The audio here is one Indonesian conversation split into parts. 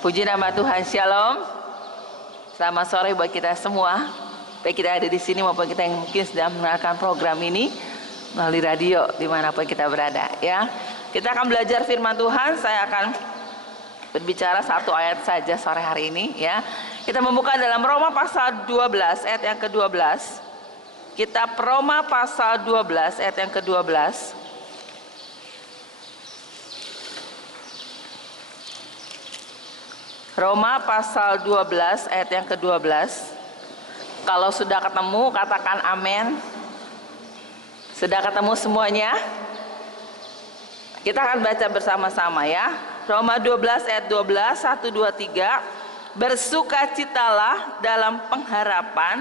Puji nama Tuhan, Shalom. Selamat sore buat kita semua, baik kita ada di sini maupun kita yang mungkin sedang mendengarkan program ini melalui radio dimanapun kita berada. Ya, kita akan belajar firman Tuhan. Saya akan berbicara satu ayat saja sore hari ini. Ya, kita membuka dalam Roma pasal 12 ayat yang ke-12. Kitab Roma pasal 12 ayat yang ke-12. Roma pasal 12 ayat yang ke-12. Kalau sudah ketemu katakan amin. Sudah ketemu semuanya? Kita akan baca bersama-sama ya. Roma 12 ayat 12, 1, 2, 3. Bersukacitalah dalam pengharapan,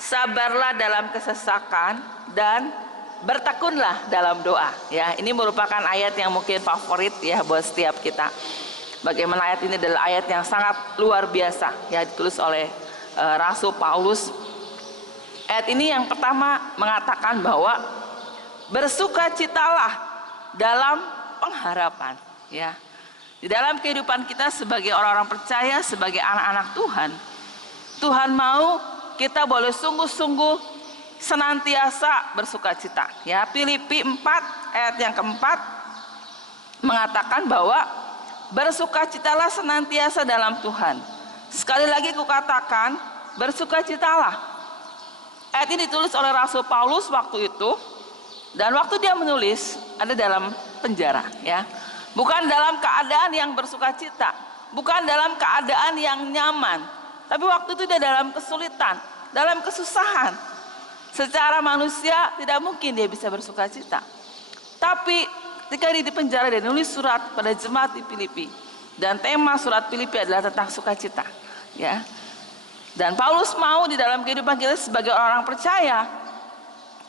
sabarlah dalam kesesakan, dan bertekunlah dalam doa. Ya, ini merupakan ayat yang mungkin favorit ya buat setiap kita. Bagaimana ayat ini adalah ayat yang sangat luar biasa ya, ditulis oleh Rasul Paulus. Ayat ini yang pertama mengatakan bahwa bersukacitalah dalam pengharapan ya. Di dalam kehidupan kita sebagai orang-orang percaya, sebagai anak-anak Tuhan, Tuhan mau kita boleh sungguh-sungguh senantiasa bersukacita ya. Filipi 4 ayat yang keempat mengatakan bahwa bersukacitalah senantiasa dalam Tuhan. Sekali lagi kukatakan, bersukacitalah. Ayat ini ditulis oleh Rasul Paulus waktu itu, dan waktu dia menulis ada dalam penjara ya. Bukan dalam keadaan yang bersukacita, bukan dalam keadaan yang nyaman, tapi waktu itu dia dalam kesulitan, dalam kesusahan. Secara manusia tidak mungkin dia bisa bersukacita. Tapi ketika dia di penjara, dia nulis surat pada jemaat di Filipi, dan tema surat Filipi adalah tentang sukacita ya. Dan Paulus mau di dalam kehidupan kita sebagai orang percaya,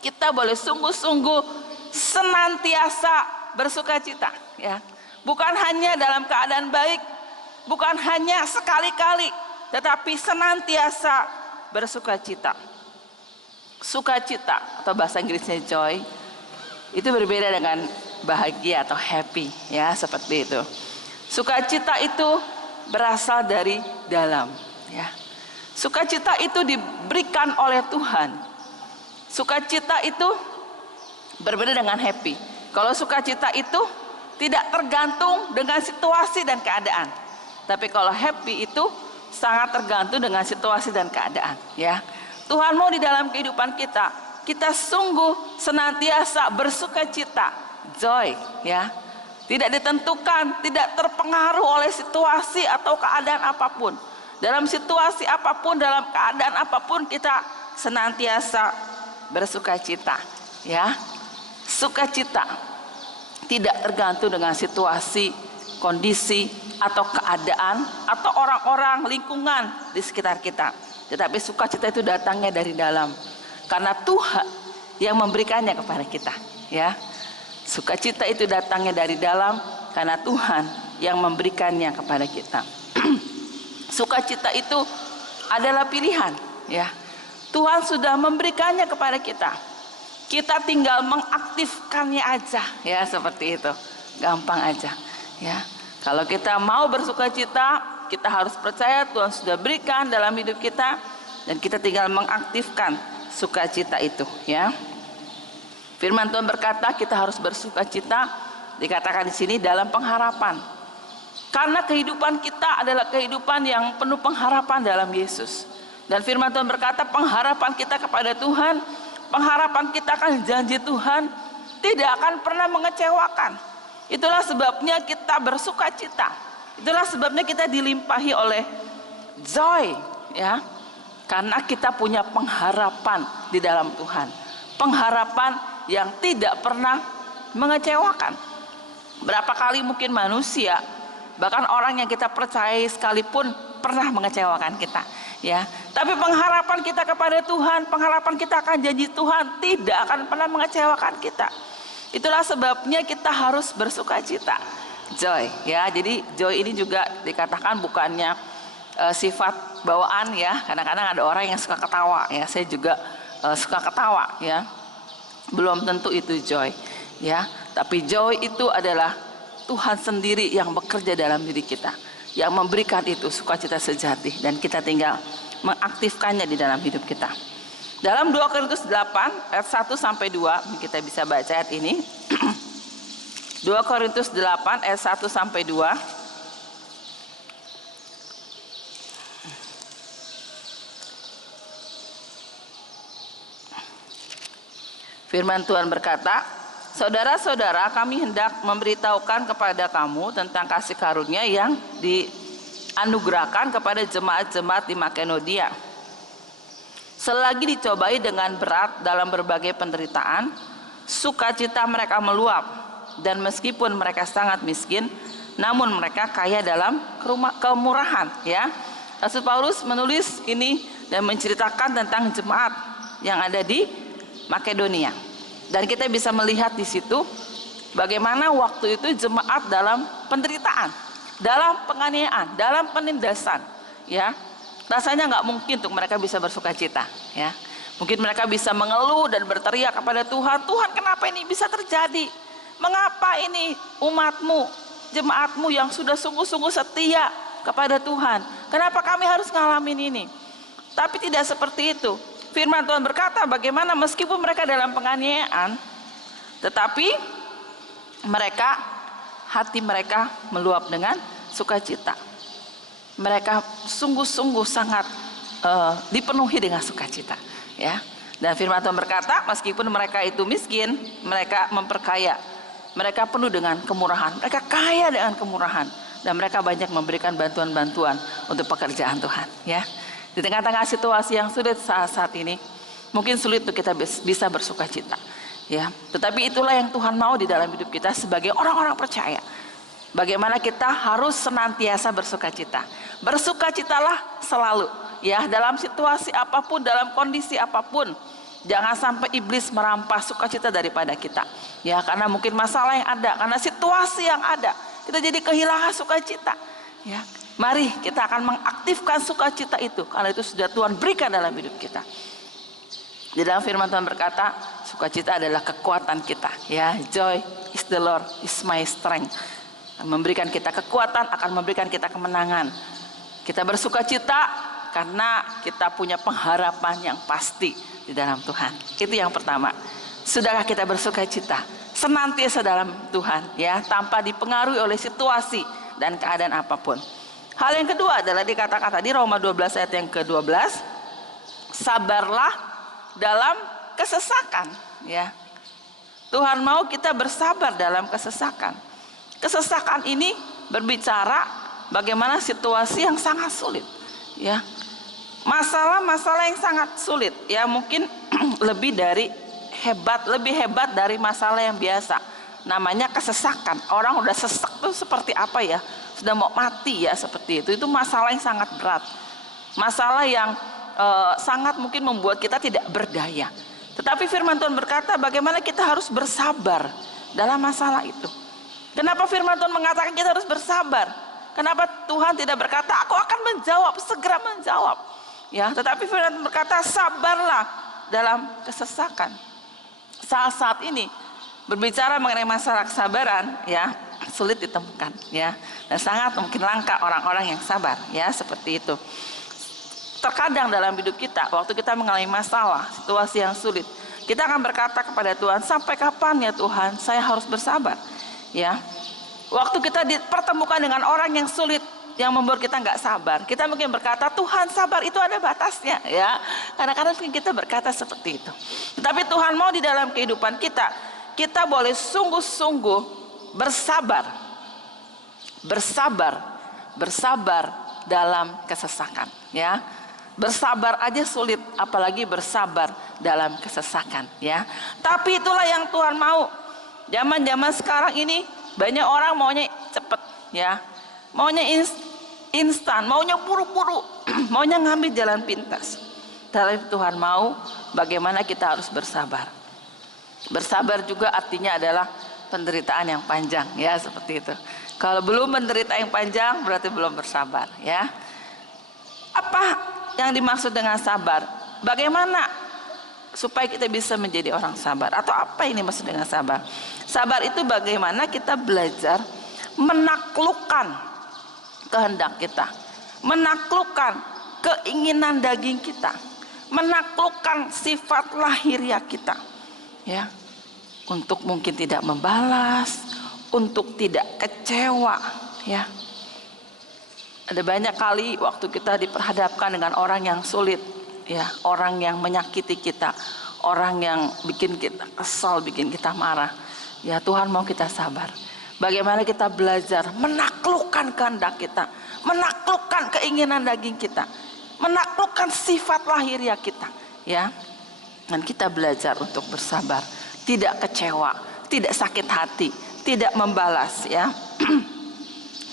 kita boleh sungguh-sungguh senantiasa bersukacita ya. Bukan hanya dalam keadaan baik, bukan hanya sekali-kali, tetapi senantiasa bersukacita. Sukacita atau bahasa Inggrisnya joy itu berbeda dengan bahagia atau happy ya, seperti itu. Sukacita itu berasal dari dalam ya. Sukacita itu diberikan oleh Tuhan. Sukacita itu berbeda dengan happy. Kalau sukacita itu tidak tergantung dengan situasi dan keadaan. Tapi kalau happy itu sangat tergantung dengan situasi dan keadaan ya. Tuhan mau di dalam kehidupan kita, kita sungguh senantiasa bersukacita, joy ya. Tidak ditentukan, tidak terpengaruh oleh situasi atau keadaan apapun. Dalam situasi apapun, dalam keadaan apapun, kita senantiasa bersukacita ya. Sukacita tidak tergantung dengan situasi, kondisi, atau keadaan, atau orang-orang, lingkungan di sekitar kita. Tetapi sukacita itu datangnya dari dalam, karena Tuhan yang memberikannya kepada kita ya. Sukacita itu datangnya dari dalam karena Tuhan yang memberikannya kepada kita. Sukacita itu adalah pilihan ya. Tuhan sudah memberikannya kepada kita. Kita tinggal mengaktifkannya aja ya, seperti itu. Gampang aja ya. Kalau kita mau bersukacita, kita harus percaya Tuhan sudah berikan dalam hidup kita, dan kita tinggal mengaktifkan sukacita itu ya. Firman Tuhan berkata kita harus bersukacita, dikatakan di sini dalam pengharapan. Karena kehidupan kita adalah kehidupan yang penuh pengharapan dalam Yesus. Dan firman Tuhan berkata pengharapan kita kepada Tuhan, pengharapan kita akan janji Tuhan tidak akan pernah mengecewakan. Itulah sebabnya kita bersukacita. Itulah sebabnya kita dilimpahi oleh joy ya. Karena kita punya pengharapan di dalam Tuhan. Pengharapan yang tidak pernah mengecewakan. Berapa kali mungkin manusia, bahkan orang yang kita percayai sekalipun pernah mengecewakan kita ya. Tapi pengharapan kita kepada Tuhan, pengharapan kita akan janji Tuhan tidak akan pernah mengecewakan kita. Itulah sebabnya kita harus bersukacita, joy ya. Jadi joy ini juga dikatakan bukannya sifat bawaan ya. Kadang-kadang ada orang yang suka ketawa ya. Saya juga suka ketawa ya. Belum tentu itu joy ya. Tapi joy itu adalah Tuhan sendiri yang bekerja dalam diri kita. yang memberikan itu sukacita sejati, dan kita tinggal mengaktifkannya di dalam hidup kita. Dalam 2 Korintus 8 ayat 1 sampai 2 kita bisa baca ayat ini. 2 Korintus 8 ayat 1 sampai 2. Firman Tuhan berkata, saudara-saudara, kami hendak memberitahukan kepada kamu tentang kasih karunia yang dianugerahkan kepada jemaat-jemaat di Makedonia. Selagi dicobai dengan berat dalam berbagai penderitaan, sukacita mereka meluap, dan meskipun mereka sangat miskin, namun mereka kaya dalam kemurahan. Ya, Rasul Paulus menulis ini dan menceritakan tentang jemaat yang ada di Makedonia. Dan kita bisa melihat di situ bagaimana waktu itu jemaat dalam penderitaan, dalam penganiayaan, dalam penindasan. Ya, rasanya nggak mungkin untuk mereka bisa bersukacita. Ya, mungkin mereka bisa mengeluh dan berteriak kepada Tuhan, Tuhan kenapa ini bisa terjadi? Mengapa ini umatmu, jemaatmu yang sudah sungguh-sungguh setia kepada Tuhan, kenapa kami harus ngalamin ini? Tapi tidak seperti itu. Firman Tuhan berkata bagaimana meskipun mereka dalam penganiayaan, tetapi mereka, hati mereka meluap dengan sukacita. Mereka sungguh-sungguh sangat dipenuhi dengan sukacita. Ya. Dan firman Tuhan berkata meskipun mereka itu miskin, mereka memperkaya. Mereka penuh dengan kemurahan. Mereka kaya dengan kemurahan. Dan mereka banyak memberikan bantuan-bantuan untuk pekerjaan Tuhan. Ya. Di tengah-tengah situasi yang sulit saat ini, mungkin sulit untuk kita bisa bersukacita. Ya, tetapi itulah yang Tuhan mau di dalam hidup kita sebagai orang-orang percaya. Bagaimana kita harus senantiasa bersukacita. Bersukacitalah selalu. Ya, dalam situasi apapun, dalam kondisi apapun, jangan sampai iblis merampas sukacita daripada kita. Ya, karena mungkin masalah yang ada, karena situasi yang ada, kita jadi kehilangan sukacita. Ya. Mari kita akan mengaktifkan sukacita itu, karena itu sudah Tuhan berikan dalam hidup kita. Di dalam firman Tuhan berkata, sukacita adalah kekuatan kita. Ya, joy is the Lord is my strength. Memberikan kita kekuatan, akan memberikan kita kemenangan. Kita bersukacita karena kita punya pengharapan yang pasti di dalam Tuhan. Itu yang pertama. Sudahkah kita bersukacita senantiasa dalam Tuhan, ya, tanpa dipengaruhi oleh situasi dan keadaan apapun. Hal yang kedua adalah dikatakan tadi Roma 12 ayat yang ke-12, sabarlah dalam kesesakan. Ya, Tuhan mau kita bersabar dalam kesesakan. Kesesakan ini berbicara bagaimana situasi yang sangat sulit. Ya, masalah-masalah yang sangat sulit. Ya, mungkin lebih hebat dari masalah yang biasa. Namanya kesesakan. Orang udah sesak tuh seperti apa ya? Sudah mau mati ya, seperti itu. Itu masalah yang sangat berat. Masalah yang sangat mungkin membuat kita tidak berdaya. Tetapi firman Tuhan berkata bagaimana kita harus bersabar dalam masalah itu. Kenapa firman Tuhan mengatakan kita harus bersabar? Kenapa Tuhan tidak berkata aku akan menjawab, segera menjawab? Ya, tetapi firman Tuhan berkata sabarlah dalam kesesakan. Saat ini berbicara mengenai masalah kesabaran, ya, sulit ditemukan, ya, dan sangat mungkin langka orang-orang yang sabar, ya, seperti itu. Terkadang dalam hidup kita, waktu kita mengalami masalah, situasi yang sulit, kita akan berkata kepada Tuhan, sampai kapan ya Tuhan, saya harus bersabar, ya. Waktu kita dipertemukan dengan orang yang sulit, yang membuat kita nggak sabar, kita mungkin berkata Tuhan sabar itu ada batasnya, ya. Kadang-kadang kita berkata seperti itu. Tetapi Tuhan mau di dalam kehidupan kita boleh sungguh-sungguh bersabar dalam kesesakan, ya. Bersabar aja sulit, apalagi bersabar dalam kesesakan, ya. Tapi itulah yang Tuhan mau. Zaman-zaman sekarang ini banyak orang maunya cepet, ya. Maunya instan, maunya buru-buru, maunya ngambil jalan pintas. Tapi Tuhan mau bagaimana kita harus bersabar. Bersabar juga artinya adalah penderitaan yang panjang, ya, seperti itu. Kalau belum menderita yang panjang berarti belum bersabar, ya. Apa yang dimaksud dengan sabar? Bagaimana supaya kita bisa menjadi orang sabar? Atau apa ini maksud dengan sabar? Sabar itu bagaimana kita belajar menaklukkan kehendak kita, menaklukkan keinginan daging kita, menaklukkan sifat lahiriah kita, ya, untuk mungkin tidak membalas, untuk tidak kecewa, ya. Ada banyak kali waktu kita diperhadapkan dengan orang yang sulit, ya, orang yang menyakiti kita, orang yang bikin kita kesal, bikin kita marah. Ya, Tuhan mau kita sabar. Bagaimana kita belajar menaklukkan kehendak kita, menaklukkan keinginan daging kita, menaklukkan sifat lahiriah kita, ya. Dan kita belajar untuk bersabar, tidak kecewa, tidak sakit hati, tidak membalas, ya.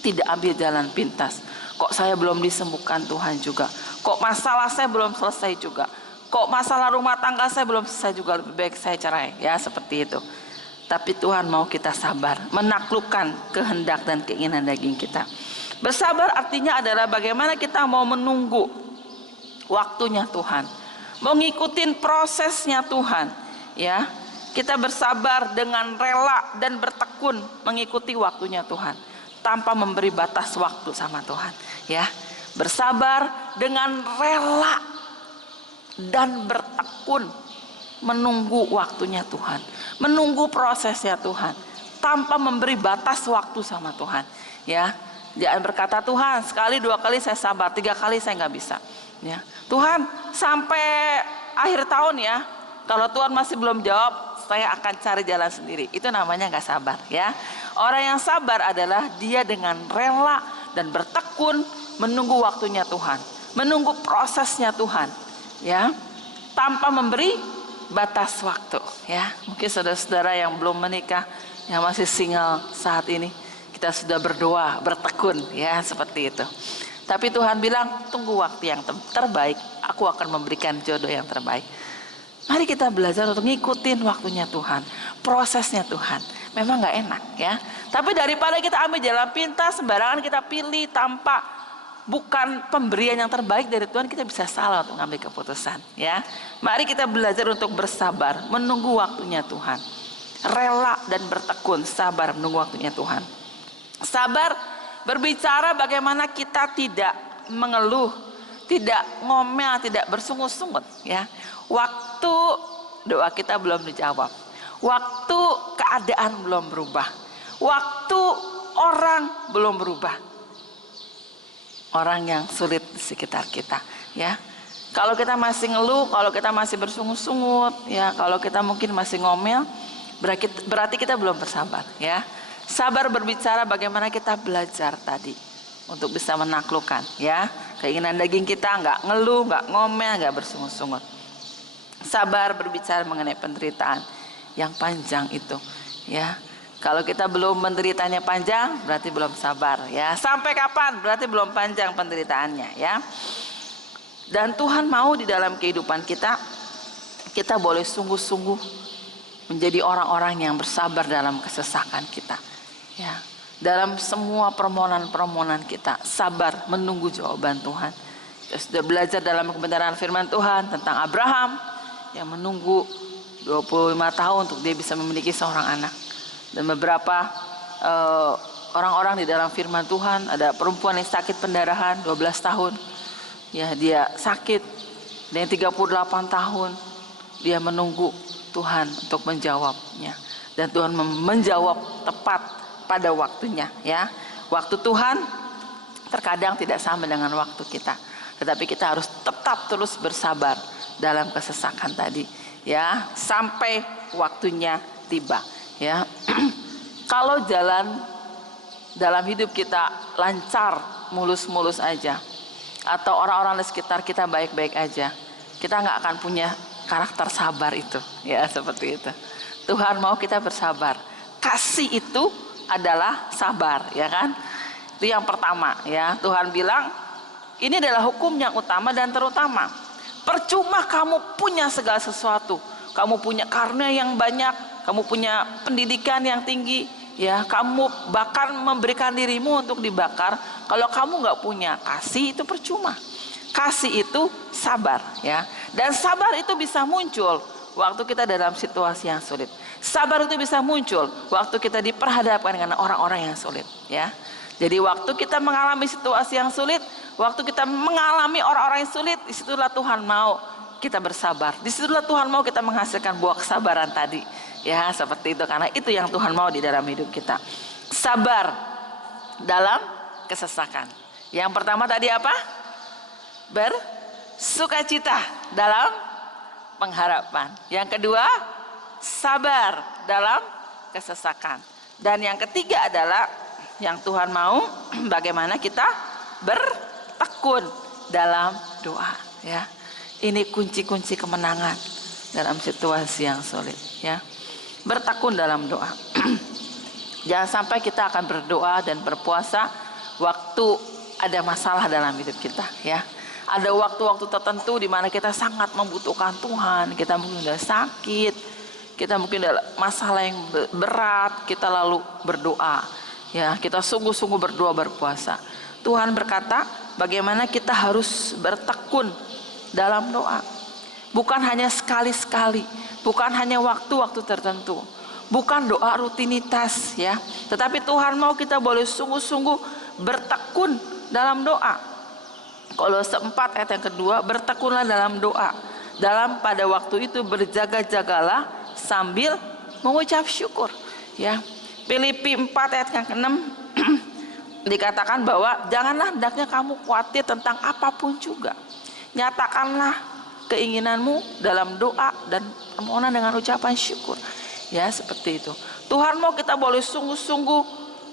Tidak ambil jalan pintas. Kok saya belum disembuhkan Tuhan juga? Kok masalah saya belum selesai juga? Kok masalah rumah tangga saya belum selesai juga? Lebih baik saya cerai, ya, seperti itu. Tapi Tuhan mau kita sabar, menaklukkan kehendak dan keinginan daging kita. Bersabar artinya adalah bagaimana kita mau menunggu waktunya Tuhan, mau ngikutin prosesnya Tuhan, ya. Kita bersabar dengan rela dan bertekun mengikuti waktunya Tuhan, tanpa memberi batas waktu sama Tuhan, ya. Bersabar dengan rela dan bertekun menunggu waktunya Tuhan, menunggu prosesnya Tuhan, tanpa memberi batas waktu sama Tuhan, ya. Jangan berkata, Tuhan sekali, 2 kali saya sabar, 3 kali saya nggak bisa, ya. Tuhan sampai akhir tahun, ya. Kalau Tuhan masih belum jawab, saya akan cari jalan sendiri. Itu namanya nggak sabar, ya. Orang yang sabar adalah dia dengan rela dan bertekun menunggu waktunya Tuhan, menunggu prosesnya Tuhan, ya, tanpa memberi batas waktu, ya. Mungkin saudara-saudara yang belum menikah, yang masih single saat ini, kita sudah berdoa, bertekun, ya, seperti itu. Tapi Tuhan bilang, tunggu waktu yang terbaik, aku akan memberikan jodoh yang terbaik. Mari kita belajar untuk ngikutin waktunya Tuhan, prosesnya Tuhan. Memang nggak enak, ya. Tapi daripada kita ambil jalan pintas, sembarangan kita pilih tanpa bukan pemberian yang terbaik dari Tuhan, kita bisa salah untuk mengambil keputusan, ya. Mari kita belajar untuk bersabar, menunggu waktunya Tuhan, rela dan bertekun, sabar menunggu waktunya Tuhan. Sabar berbicara bagaimana kita tidak mengeluh, tidak ngomel, tidak bersungut-sungut, ya. Waktu doa kita belum dijawab, waktu keadaan belum berubah, waktu orang belum berubah, orang yang sulit di sekitar kita, ya. Kalau kita masih ngeluh, kalau kita masih bersungut-sungut, ya, kalau kita mungkin masih ngomel, berarti kita belum bersabar, ya. Sabar berbicara bagaimana kita belajar tadi untuk bisa menaklukkan, ya, keinginan daging kita, nggak ngeluh, nggak ngomel, nggak bersungut-sungut. Sabar berbicara mengenai penderitaan yang panjang itu, ya. Kalau kita belum menderitanya panjang, berarti belum sabar, ya. Sampai kapan? Berarti belum panjang penderitaannya, ya. Dan Tuhan mau di dalam kehidupan kita, kita boleh sungguh-sungguh menjadi orang-orang yang bersabar dalam kesesakan kita, ya. Dalam semua permohonan-permohonan kita, sabar menunggu jawaban Tuhan. Kita sudah belajar dalam kebenaran firman Tuhan tentang Abraham yang menunggu 25 tahun untuk dia bisa memiliki seorang anak. Dan beberapa orang-orang di dalam firman Tuhan, ada perempuan yang sakit pendarahan 12 tahun, ya, dia sakit, dan 38 tahun dia menunggu Tuhan untuk menjawabnya, dan Tuhan menjawab tepat pada waktunya, ya. Waktu Tuhan terkadang tidak sama dengan waktu kita, tetapi kita harus tetap terus bersabar dalam kesesakan tadi, ya, sampai waktunya tiba, ya. Kalau jalan dalam hidup kita lancar, mulus-mulus aja, atau orang-orang di sekitar kita baik-baik aja, kita nggak akan punya karakter sabar itu, ya, seperti itu. Tuhan mau kita bersabar. Kasih itu adalah sabar, ya kan? Itu yang pertama, ya. Tuhan bilang ini adalah hukum yang utama dan terutama. Percuma kamu punya segala sesuatu, kamu punya karunia yang banyak, kamu punya pendidikan yang tinggi, ya, kamu bahkan memberikan dirimu untuk dibakar. Kalau kamu nggak punya kasih, itu percuma. Kasih itu sabar, ya. Dan sabar itu bisa muncul waktu kita dalam situasi yang sulit. Sabar itu bisa muncul waktu kita diperhadapkan dengan orang-orang yang sulit, ya. Jadi waktu kita mengalami situasi yang sulit, waktu kita mengalami orang-orang yang sulit, disitulah Tuhan mau kita bersabar. Disitulah Tuhan mau kita menghasilkan buah kesabaran tadi. Ya, seperti itu, karena itu yang Tuhan mau di dalam hidup kita. Sabar dalam kesesakan. Yang pertama tadi apa? Bersukacita dalam pengharapan. Yang kedua, sabar dalam kesesakan. Dan yang ketiga adalah yang Tuhan mau bagaimana kita bertekun dalam doa, ya. Ini kunci-kunci kemenangan dalam situasi yang sulit, ya. Bertekun dalam doa. Jangan sampai kita akan berdoa dan berpuasa waktu ada masalah dalam hidup kita, ya. Ada waktu-waktu tertentu di mana kita sangat membutuhkan Tuhan, kita mungkin sudah sakit, kita mungkin ada masalah yang berat, kita lalu berdoa, ya. Kita sungguh-sungguh berdoa, berpuasa. Tuhan berkata bagaimana kita harus bertekun dalam doa. Bukan hanya sekali-sekali, bukan hanya waktu-waktu tertentu, bukan doa rutinitas, ya. Tetapi Tuhan mau kita boleh sungguh-sungguh bertekun dalam doa. Kolose 4 ayat yang kedua, bertekunlah dalam doa. Dalam pada waktu itu berjaga-jagalah sambil mengucap syukur, ya. Filipi 4 ayat yang ke-6 dikatakan bahwa janganlah hendaknya kamu khawatir tentang apapun juga. Nyatakanlah keinginanmu dalam doa dan permohonan dengan ucapan syukur, ya, seperti itu. Tuhan mau kita boleh sungguh-sungguh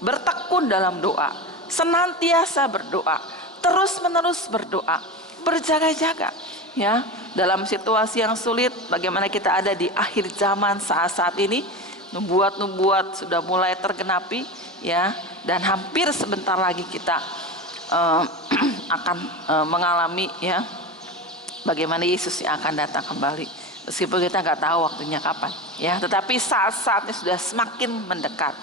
bertekun dalam doa, senantiasa berdoa, terus-menerus berdoa, berjaga-jaga, ya. Dalam situasi yang sulit, bagaimana kita ada di akhir zaman saat-saat ini, nubuat-nubuat sudah mulai tergenapi, ya, dan hampir sebentar lagi kita akan mengalami, ya, bagaimana Yesus yang akan datang kembali. Meskipun kita nggak tahu waktunya kapan, ya, tetapi saat-saatnya sudah semakin mendekat.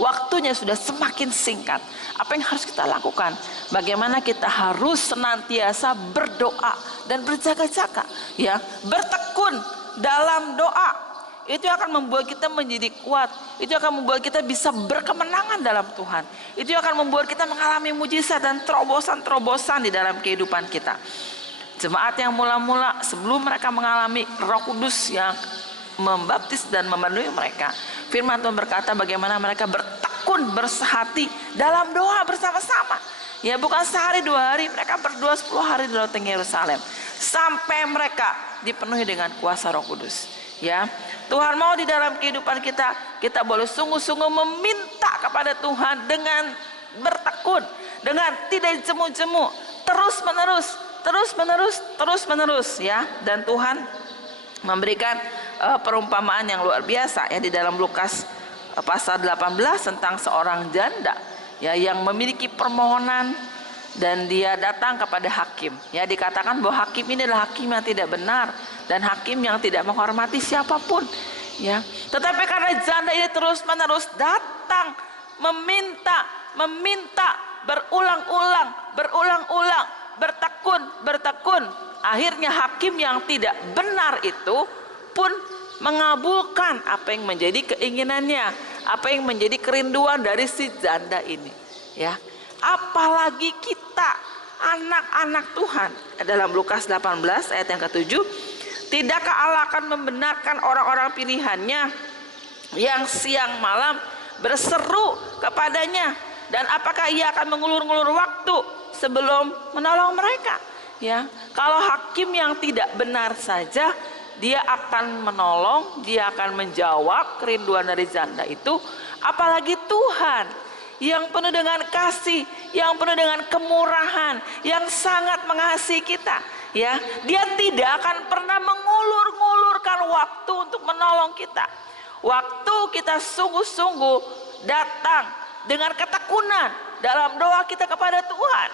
Waktunya sudah semakin singkat. Apa yang harus kita lakukan? Bagaimana kita harus senantiasa berdoa dan berjaga-jaga, ya, bertekun dalam doa. Itu akan membuat kita menjadi kuat. Itu akan membuat kita bisa berkemenangan dalam Tuhan. Itu akan membuat kita mengalami mujizat dan terobosan-terobosan di dalam kehidupan kita. Jemaat yang mula-mula sebelum mereka mengalami Roh Kudus yang membaptis dan memenuhi mereka, firman Tuhan berkata bagaimana mereka bertekun, bersehati dalam doa bersama-sama. Ya, bukan sehari 2 hari, mereka berdoa 10 hari di Laut Yerusalem sampai mereka dipenuhi dengan kuasa Roh Kudus. Ya, Tuhan mau di dalam kehidupan kita boleh sungguh-sungguh meminta kepada Tuhan dengan bertekun, dengan tidak jemu-jemu, terus menerus, ya. Dan Tuhan memberikan perumpamaan yang luar biasa, ya, di dalam Lukas pasal 18 tentang seorang janda, ya, yang memiliki permohonan dan dia datang kepada hakim, ya. Dikatakan bahwa hakim ini adalah hakim yang tidak benar dan hakim yang tidak menghormati siapapun, ya. Tetapi karena janda ini terus menerus datang meminta berulang-ulang, bertekun, akhirnya hakim yang tidak benar itu pun mengabulkan apa yang menjadi keinginannya, apa yang menjadi kerinduan dari si janda ini, ya. Apalagi kita anak-anak Tuhan. Dalam Lukas 18 ayat yang ke-7, tidakkah Allah akan membenarkan orang-orang pilihannya yang siang malam berseru kepadanya, dan apakah ia akan mengulur-ngulur waktu sebelum menolong mereka, ya. Kalau hakim yang tidak benar saja dia akan menolong, dia akan menjawab kerinduan dari janda itu, apalagi Tuhan yang penuh dengan kasih, yang penuh dengan kemurahan, yang sangat mengasihi kita, ya. Dia tidak akan pernah mengulur-ngulurkan waktu untuk menolong kita. Waktu kita sungguh-sungguh datang dengan ketekunan dalam doa kita kepada Tuhan,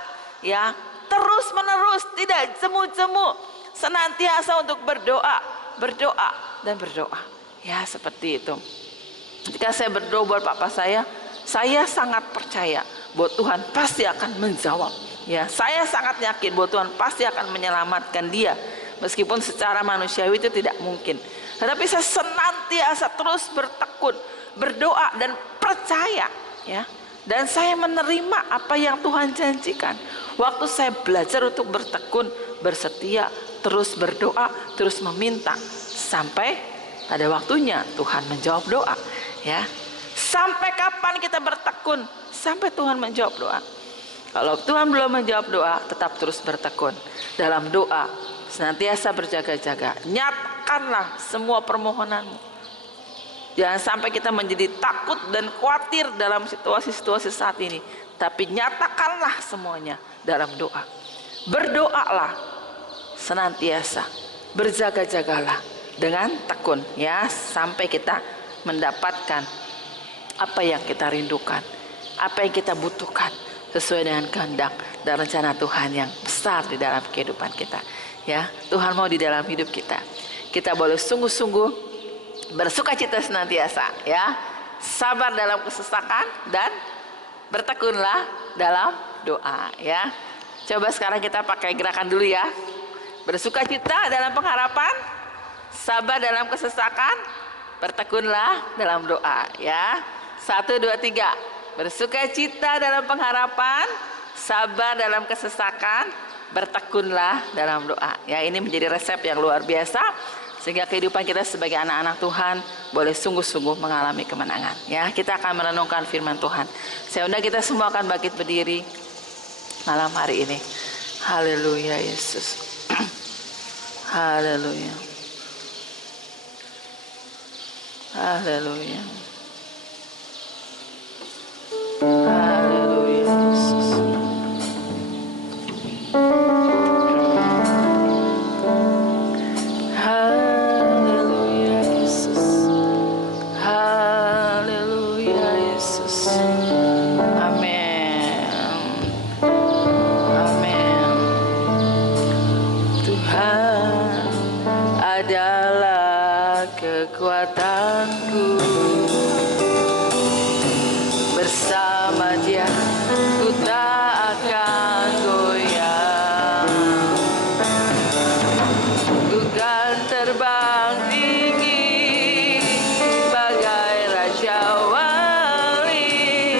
ya, terus menerus, tidak jemu-jemu, senantiasa untuk berdoa dan berdoa, ya, seperti itu. Ketika saya berdoa buat papa saya sangat percaya bahwa Tuhan pasti akan menjawab, ya. Saya sangat yakin bahwa Tuhan pasti akan menyelamatkan dia, meskipun secara manusiawi itu tidak mungkin. Tetapi saya senantiasa terus bertekun, berdoa dan percaya, ya. Dan saya menerima apa yang Tuhan janjikan. Waktu saya belajar untuk bertekun, bersetia, terus berdoa, terus meminta, sampai pada waktunya Tuhan menjawab doa. Ya, sampai kapan kita bertekun? Sampai Tuhan menjawab doa. Kalau Tuhan belum menjawab doa, tetap terus bertekun dalam doa, senantiasa berjaga-jaga. Nyatakanlah semua permohonanmu. Jangan sampai kita menjadi takut dan khawatir dalam situasi-situasi saat ini, tapi nyatakanlah semuanya dalam doa. Berdoalah senantiasa, berjaga-jagalah dengan tekun, ya, sampai kita mendapatkan apa yang kita rindukan, apa yang kita butuhkan, sesuai dengan kehendak dan rencana Tuhan yang besar di dalam kehidupan kita. Ya, Tuhan mau di dalam hidup kita. Kita boleh sungguh-sungguh bersukacita senantiasa, ya, sabar dalam kesesakan, dan bertekunlah dalam doa, ya. Coba sekarang kita pakai gerakan dulu, ya. Bersukacita dalam pengharapan, sabar dalam kesesakan, bertekunlah dalam doa, ya. 1, 2, 3. Bersukacita dalam pengharapan, sabar dalam kesesakan, bertekunlah dalam doa. Ya, ini menjadi resep yang luar biasa, sehingga kehidupan kita sebagai anak-anak Tuhan boleh sungguh-sungguh mengalami kemenangan. Ya, kita akan merenungkan firman Tuhan. Saya undang kita semua akan bangkit berdiri malam hari ini. Haleluya Yesus. Haleluya. Haleluya. Haleluya Yesus. Haleluya Yesus. Haleluya Yesus. Amin. Amin. Tuhan adalah kekuatanku. Bersama Dia ku tak akan goyah. Ku kan terbang tinggi bagai raja wali,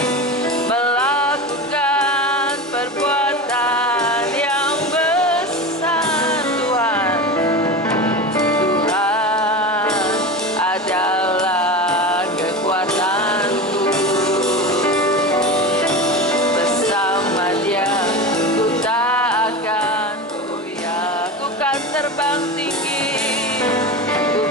melakukan perbuatan yang besar. Tuhan, Tuhan adalah kekuatanku. Bersama Dia ku tak akan goyah. Ku kan terbang tinggi, ku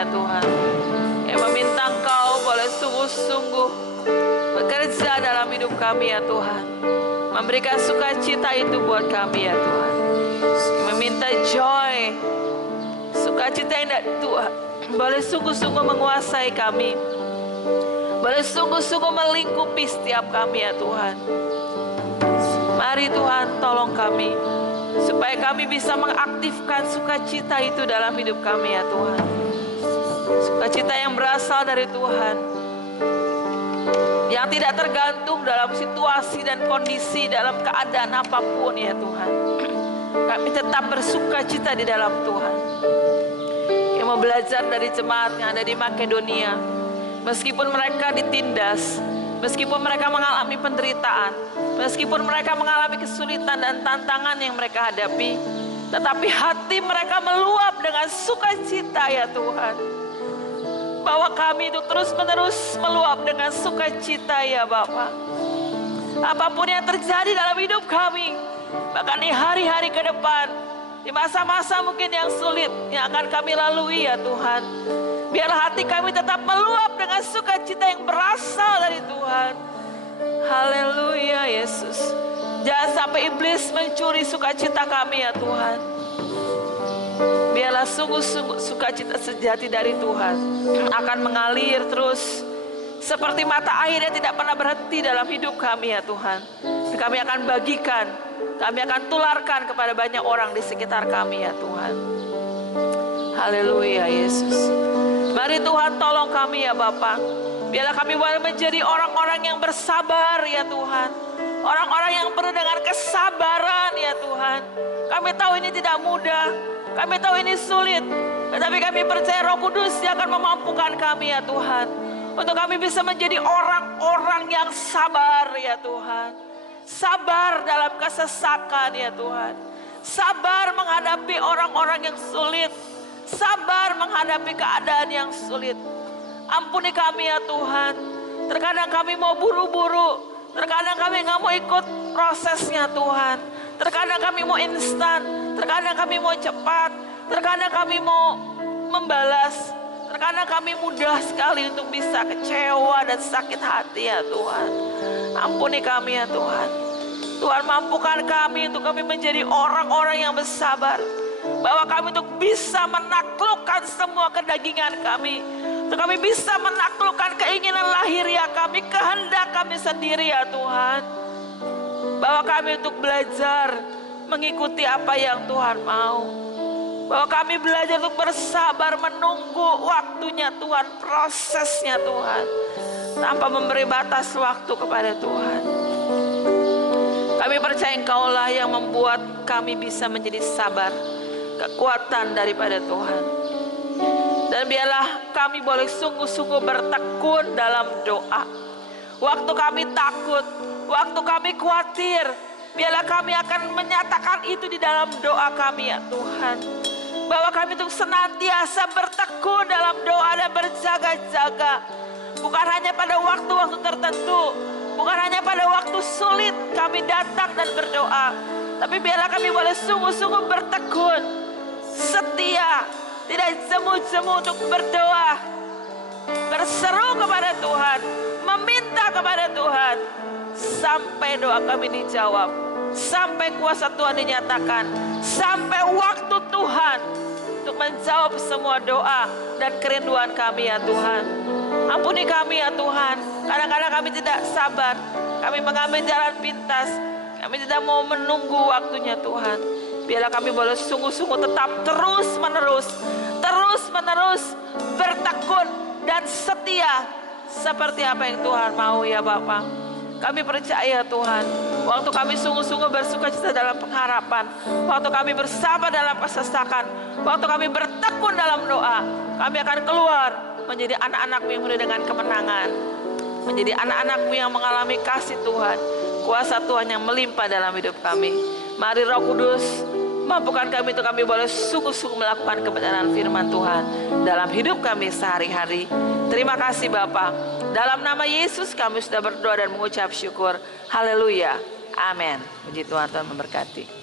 ya Tuhan. Yang meminta Engkau boleh sungguh-sungguh bekerja dalam hidup kami ya Tuhan. Memberikan sukacita itu buat kami ya Tuhan. Yang meminta joy, sukacita yang Tuhan boleh sungguh-sungguh menguasai kami. Boleh sungguh-sungguh melingkupi setiap kami ya Tuhan. Mari Tuhan tolong kami, supaya kami bisa mengaktifkan sukacita itu dalam hidup kami ya Tuhan. Sukacita yang berasal dari Tuhan, yang tidak tergantung dalam situasi dan kondisi, dalam keadaan apapun ya Tuhan. Kami tetap bersukacita di dalam Tuhan. Yang mau belajar dari jemaat yang ada di Makedonia, meskipun mereka ditindas, meskipun mereka mengalami penderitaan, meskipun mereka mengalami kesulitan dan tantangan yang mereka hadapi, tetapi hati mereka meluap dengan sukacita ya Tuhan. Bahwa kami itu terus-menerus meluap dengan sukacita ya Bapa. Apapun yang terjadi dalam hidup kami, bahkan di hari-hari ke depan, di masa-masa mungkin yang sulit yang akan kami lalui ya Tuhan, biarlah hati kami tetap meluap dengan sukacita yang berasal dari Tuhan. Haleluya Yesus. Jangan sampai iblis mencuri sukacita kami ya Tuhan. Biarlah sungguh-sungguh sukacita sejati dari Tuhan akan mengalir terus seperti mata air yang tidak pernah berhenti dalam hidup kami ya Tuhan. Kami akan bagikan, kami akan tularkan kepada banyak orang di sekitar kami ya Tuhan. Haleluya Yesus. Mari Tuhan tolong kami ya Bapa. Biarlah kami boleh menjadi orang-orang yang bersabar ya Tuhan. Orang-orang yang penuh dengan kesabaran ya Tuhan. Kami tahu ini tidak mudah, kami tahu ini sulit, tetapi kami percaya Roh Kudus yang akan memampukan kami ya Tuhan, untuk kami bisa menjadi orang-orang yang sabar ya Tuhan. Sabar dalam kesesakan ya Tuhan. Sabar menghadapi orang-orang yang sulit. Sabar menghadapi keadaan yang sulit. Ampuni kami ya Tuhan. Terkadang kami mau buru-buru, terkadang kami nggak mau ikut prosesnya Tuhan. Terkadang kami mau instan, terkadang kami mau cepat, terkadang kami mau membalas, terkadang kami mudah sekali untuk bisa kecewa dan sakit hati ya Tuhan. Ampuni kami ya Tuhan. Tuhan mampukan kami untuk kami menjadi orang-orang yang bersabar. Bahwa kami untuk bisa menaklukkan semua kedagingan kami. Untuk kami bisa menaklukkan keinginan lahiriah kami, kehendak kami sendiri ya Tuhan. Bahwa kami untuk belajar mengikuti apa yang Tuhan mau. Bahwa kami belajar untuk bersabar menunggu waktunya Tuhan, prosesnya Tuhan, tanpa memberi batas waktu kepada Tuhan. Kami percaya Engkaulah yang membuat kami bisa menjadi sabar, kekuatan daripada Tuhan. Dan biarlah kami boleh sungguh-sungguh bertekun dalam doa. Waktu kami takut, waktu kami khawatir, biarlah kami akan menyatakan itu di dalam doa kami ya Tuhan. Bahwa kami untuk senantiasa bertekun dalam doa dan berjaga-jaga. Bukan hanya pada waktu-waktu tertentu, bukan hanya pada waktu sulit kami datang dan berdoa, tapi biarlah kami boleh sungguh-sungguh bertekun, setia, tidak jemu-jemu untuk berdoa, berseru kepada Tuhan, meminta kepada Tuhan, sampai doa kami dijawab, sampai kuasa Tuhan dinyatakan, sampai waktu Tuhan untuk menjawab semua doa dan kerinduan kami ya Tuhan. Ampuni kami ya Tuhan. Kadang-kadang kami tidak sabar, kami mengambil jalan pintas, kami tidak mau menunggu waktunya Tuhan. Biarlah kami boleh sungguh-sungguh tetap terus-menerus bertekun dan setia seperti apa yang Tuhan mau ya Bapa. Kami percaya Tuhan, waktu kami sungguh-sungguh bersukacita dalam pengharapan, waktu kami bersabar dalam kesesakan, waktu kami bertekun dalam doa, kami akan keluar menjadi anak-anak-Mu yang penuh dengan kemenangan, menjadi anak-anak-Mu yang mengalami kasih Tuhan, kuasa Tuhan yang melimpah dalam hidup kami. Mari Roh Kudus, mampukan kami untuk kami boleh sungguh-sungguh melakukan kebenaran firman Tuhan dalam hidup kami sehari-hari. Terima kasih Bapa. Dalam nama Yesus kami sudah berdoa dan mengucap syukur. Haleluya. Amin. Puji Tuhan, Tuhan memberkati.